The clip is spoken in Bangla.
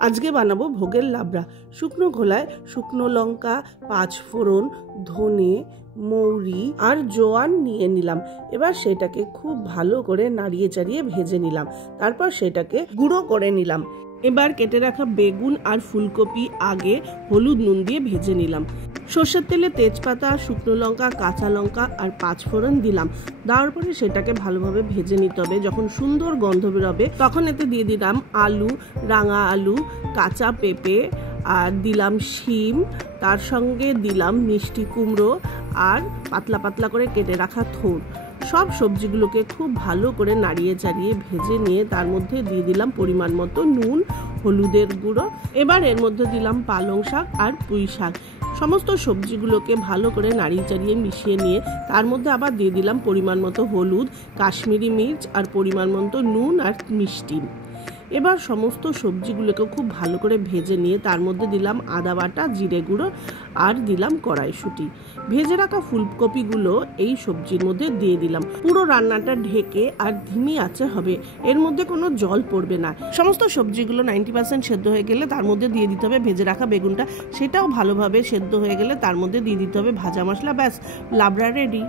আজকে বানাবো ভোগের লাবড়া। শুকনো খোলায় শুকনো লঙ্কা, পাঁচফোড়ন, ধনে, মৌরি আর জোয়ান নিয়ে নিলাম। এবার সেটাকে খুব ভালো করে নাড়িয়ে চাড়িয়ে ভেজে নিলাম। তারপর সেটাকে গুঁড়ো করে নিলাম। এবার কেটে রাখা বেগুন আর ফুলকপি আগে হলুদ নুন দিয়ে ভেজে নিলাম। সর্ষের তেলে তেজপাতা, শুকনো লঙ্কা, কাঁচা লঙ্কা আর পাঁচফোড়ন দিলাম। দেওয়ার পরে সেটাকে ভালোভাবে ভেজে নিতে হবে। যখন সুন্দর গন্ধ বেরোবে তখন এতে দিয়ে দিলাম আলু, রাঙা আলু, কাঁচা পেঁপে আর দিলাম শিম, তার সঙ্গে দিলাম মিষ্টি কুমড়ো আর পাতলা পাতলা করে কেটে রাখা থোড়। সব সবজিগুলোকে খুব ভালো করে নাড়িয়ে চাড়িয়ে ভেজে নিয়ে তার মধ্যে দিয়ে দিলাম পরিমাণ মতো নুন, হলুদের গুঁড়ো। এবার এর মধ্যে দিলাম পালং শাক আর পুঁই শাক। সমস্ত সবজিগুলোকে ভালো করে নাড়িয়ে চাড়িয়ে মিশিয়ে নিয়ে তার মধ্যে আবার দিয়ে দিলাম পরিমাণ মতো হলুদ, কাশ্মীরি মির্চ আর পরিমাণ মতো নুন আর মিষ্টি। এবার সমস্ত সবজিগুলোকে খুব ভালো করে ভেজে নিয়ে তার মধ্যে দিলাম আদা বাটা, জিরে গুঁড়ো আর দিলাম কড়াইশুঁটি। ভেজে রাখা ফুলকপিগুলো এই সবজির মধ্যে দিয়ে দিলাম। পুরো রান্নাটা ঢেকে আর ধিমি আঁচে হবে, এর মধ্যে কোনো জল পড়বে না। সমস্ত সবজিগুলো 90% সেদ্ধ হয়ে গেলে তার মধ্যে দিয়ে দিতে হবে ভেজে রাখা বেগুনটা। সেটাও ভালোভাবে সেদ্ধ হয়ে গেলে তার মধ্যে দিয়ে দিতে হবে ভাজা মশলা। ব্যাস, লাবড়া রেডি।